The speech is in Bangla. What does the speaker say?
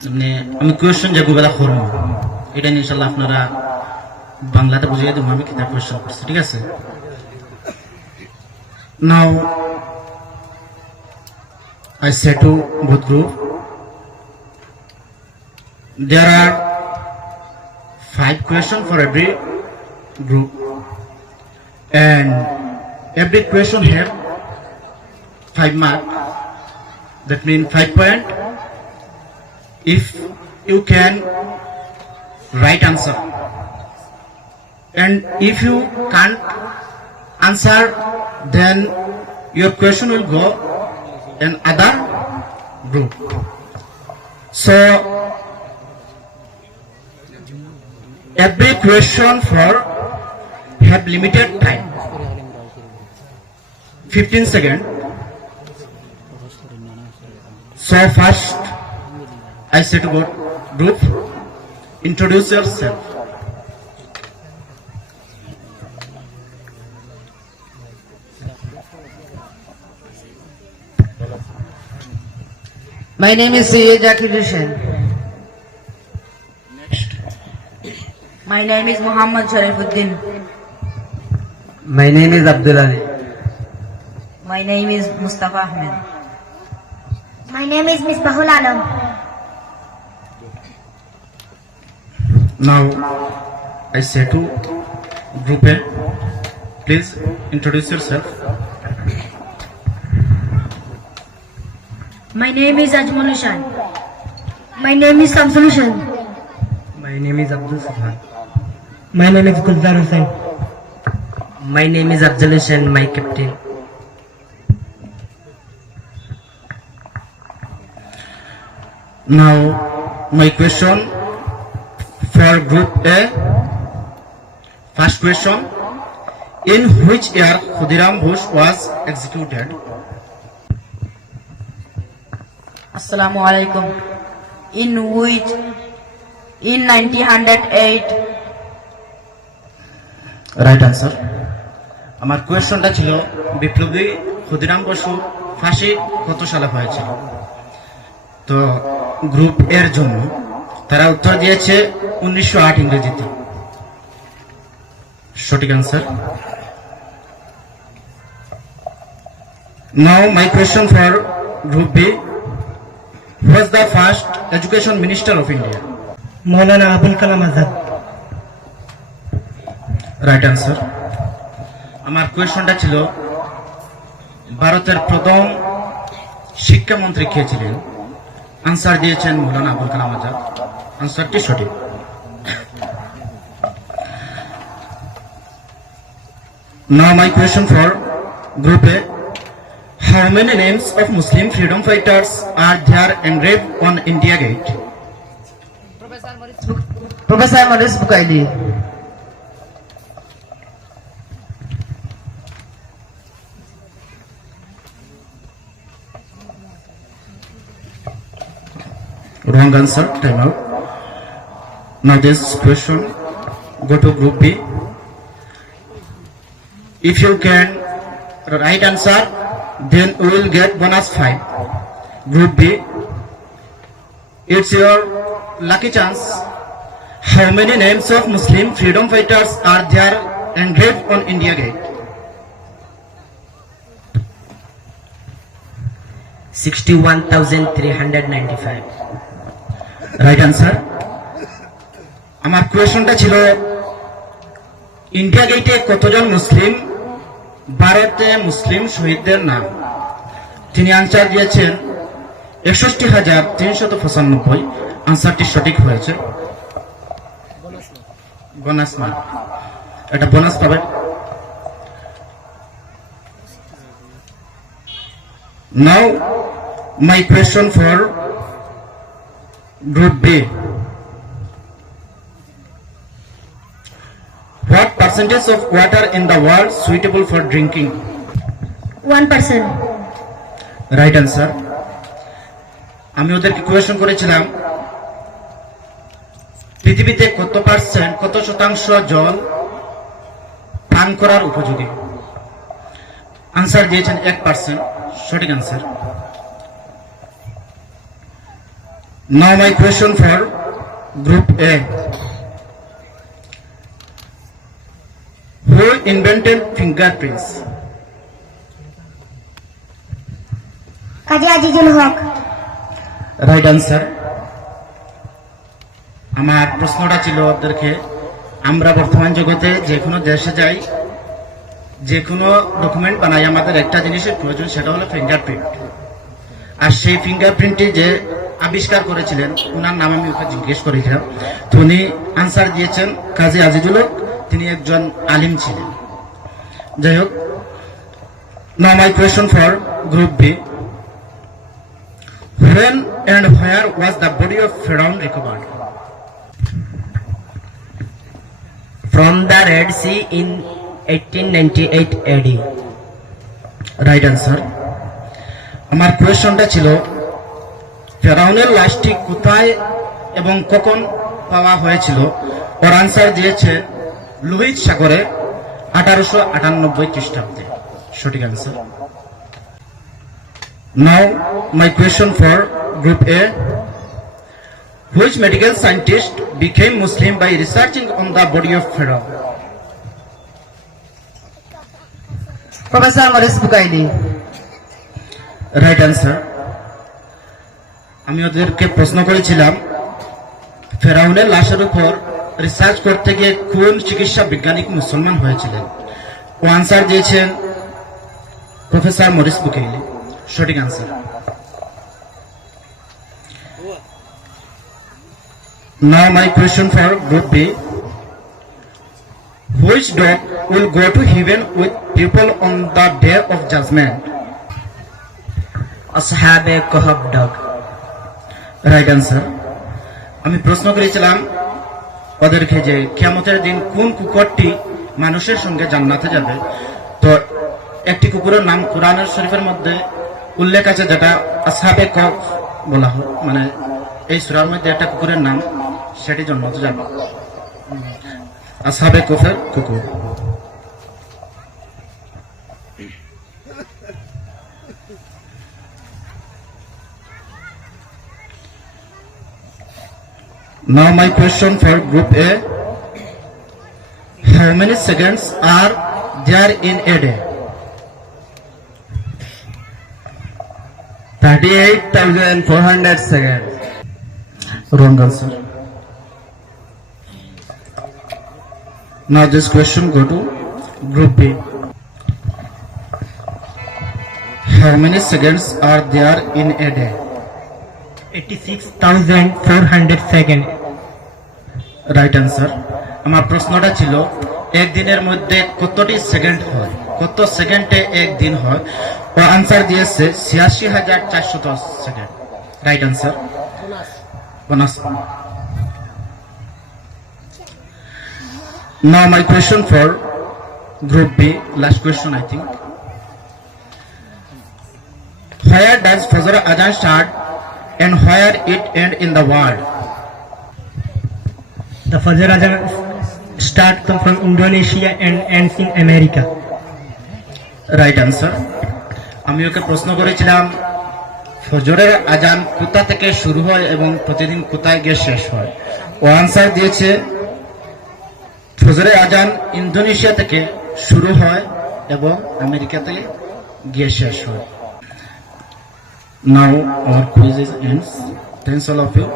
মানে আমি কোয়েশ্চন যে গুগলা করব এটা ইনশাল্লাহ আপনারা বাংলাতে বুঝিয়ে দেবো আমি কিতাব কোয়েশ্চন করছি ঠিক আছে now I say to both group there are five questions for every group and every question have five mark that means five point if you can write answer. And if you can't answer then your question will go in other group. So every question for have limited time. 15 second. So first I say to go group, introduce yourself. My name is Syed Zakir Hussain. Next. My name is Muhammad Sharifuddin. My name is Abdul Ali. My name is Mustafa Ahmed. My name is Miss Bahul Alam. Now I say to group A, please introduce yourself. My name is Ajmal Hussain. My name is Samsul Hussain. My name is Abdul Safan. My name is Guldar Hussain. My name is Abdul Hussain, my captain. Now my question for group A. First question. In which year Khudiram Bose was executed? Assalamu alaikum. In which, in 1908, right answer আমার কোয়েশ্চনটা ছিল বিপ্লবী ক্ষুদিরাম বসু ফাঁসি কত সালে হয়েছিল তো গ্রুপ এর জন্য তারা উত্তর দিয়েছে উনিশশো আট ইংরেজিতে। সঠিক answer now my question for group B was the first education minister of India? Maulana Abul Kalam Azad. Right answer আমার কোয়েশনটা ছিল ভারতের প্রথম শিক্ষামন্ত্রী কে ছিলেন? আনসার দিয়েছেন মৌলানা আবুল কালাম আজাদ। আনসারটি সঠিক। Now my question for group A. How many names of Muslim freedom fighters are there engraved on India Gate? Professor Maurice Bukaili. Wrong answer. Time out. Now this question go to group B. If you can right answer, then we will get bonus five. Group B. It's your lucky chance. How many names of Muslim freedom fighters are there engraved on India Gate? Sixty-one thousand three hundred ninety-five. Right answer আমার কোয়েশনটা ছিল ইন্ডিয়া গেটে কতজন মুসলিম ভারতে মুসলিম শহীদদের নাম। তিনি আনসার দিয়েছেন, একষট্টি হাজার তিনশত পঁচানব্বই। আনসারটি সঠিক হয়েছে। বোনাস এটা বোনাস পাবেন now my question for Group B. What percentage of water in the world suitable for drinking? One person. Right answer. আমি ওদেরকে কোয়েশন করেছিলাম পৃথিবীতে কত পার্সেন্ট কত শতাংশ জল পান করার উপযোগী আনসার দিয়েছেন এক পার্সেন্ট সঠিক answer Now my question for Group A. Who invented fingerprints? Kazi Azizul Haque. Right answer আমার প্রশ্নটা ছিল আপনাদেরকে আমরা বর্তমান জগতে যে কোনো দেশে যাই যে কোনো ডকুমেন্ট বানাই আমাদের একটা জিনিসের প্রয়োজন সেটা হলো ফিঙ্গারপ্রিন্ট আর সেই ফিঙ্গারপ্রিন্টটি যে আবিষ্কার করেছিলেন ওনার নাম আমি ওকে জিজ্ঞেস করেছিলাম। তো উনি আনসার দিয়েছেন কাজী আজিজুল হক তিনি একজন আলিম ছিলেন যাই হোক now my question for group B When and where was the body of Pharaoh recovered? From the Red Sea in 1898 AD. Right answer আমার কোয়েশনটা ছিল, ফেরাউনের লাশটি কোথায় এবং কখন পাওয়া হয়েছিল ওর আনসার দিয়েছে লোহিত সাগরে আঠারোশো আটানব্বই খ্রিস্টাব্দে সঠিক answer now my question for group A which medical scientist became Muslim by researching on the body of Pharaoh? Professor Maurice Bukaili. Right answer আমি ওদেরকে প্রশ্ন করেছিলাম ফেরাউনের লাশের উপর রিসার্চ করতে গিয়ে কোন চিকিৎসা বিজ্ঞানিক মুসলমান হয়েছিলেন ও আনসার দিয়েছেন প্রফেসর মরিস বুকেইলি সঠিক answer Now my question for group B. Which dog will go to heaven with people on the day of judgment? Ashab-e Kahf dog. Right answer আমি প্রশ্ন করেছিলাম ওদেরকে যে কিয়ামতের দিন কোন কুকুরটি মানুষের সঙ্গে জান্নাতে যাবে, তো একটি কুকুরের নাম কোরআনের শরীফের মধ্যে উল্লেখ আছে যেটা আসাবে কফ বলা হয়। মানে এই সুরার মধ্যে একটা কুকুরের নাম, সেটি জন্মাতে যাবে। আসাবে কফের কুকুর। Now my question for group A. How many seconds are there in a day? 38,400 seconds. Wrong answer. Now this question go to group B. How many seconds are there in a day? 86,400 seconds. Right answer আমার প্রশ্নটা ছিল একদিনের মধ্যে কতটি সেকেন্ড হয় কত সেকেন্ডে একদিন হয় ও আনসার দিয়েছে ছিয়াশি হাজার চারশো দশ second right answer Now my question for group B, last question I think. Where does Fajr Adhan start and where it end in the world? The Fajr Azan start come from Indonesia and ends in America. Right answer আমি ওকে প্রশ্ন করেছিলাম, ফজরের আজান কোথা থেকে শুরু হয় এবং প্রতিদিন কোথায় গিয়ে শেষ হয়? ও আনসার দিয়েছে, ফজরের আজান ইন্দোনেশিয়া থেকে শুরু হয় এবং আমেরিকা থেকে গিয়ে শেষ হয়। Now our quiz is ends thanks all of you